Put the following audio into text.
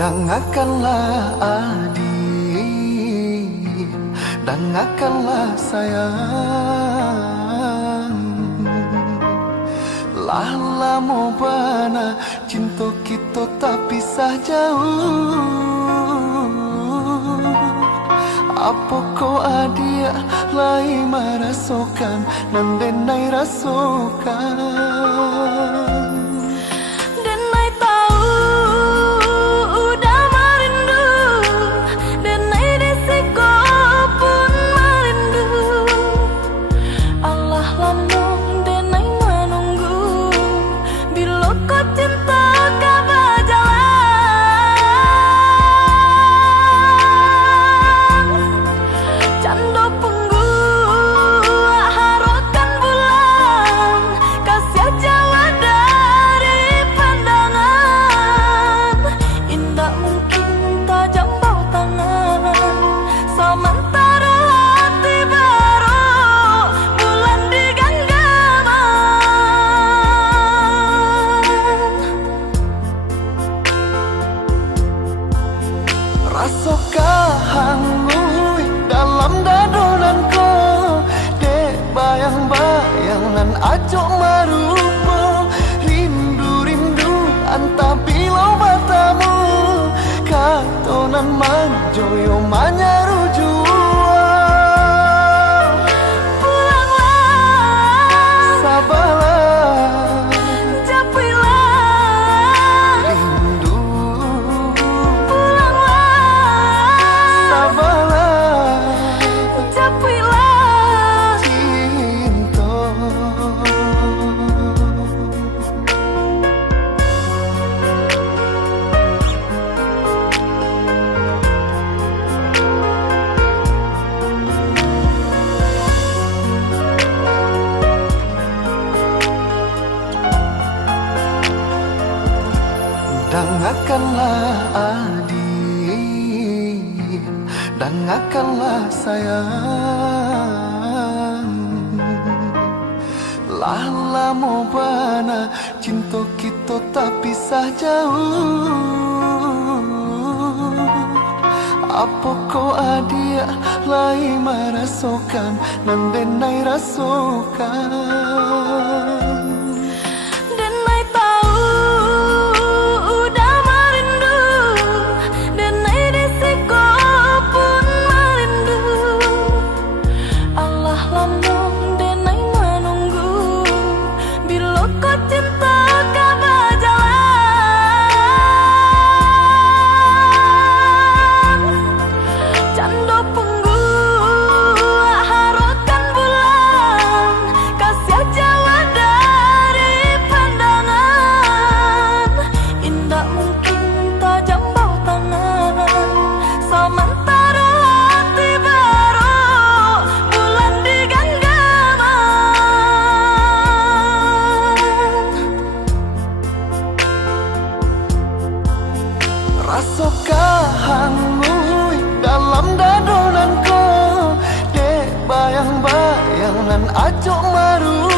Dengarkanlah adik, dengarkanlah sayang. Lah lama bana cinta kita tak pisah jauh. Apa kau adik lai merasakan dan denai rasakan. Rasakah hangui dalam dadonanku, dek bayang-bayangan acok marupa. Rindu-rindu anta bilau matamu, katonan manjoyo manyaru jua. Pulanglah, sabarlah, japilah rindu. Dengarkanlah adik, dengarkanlah sayang. Lah lama bana cinta kita tak pisah jauh. Apa kau adik lai merasakan dan denai rasakan. Rasakah hangui dalam dadonanku, dek bayang-bayangan acok maru.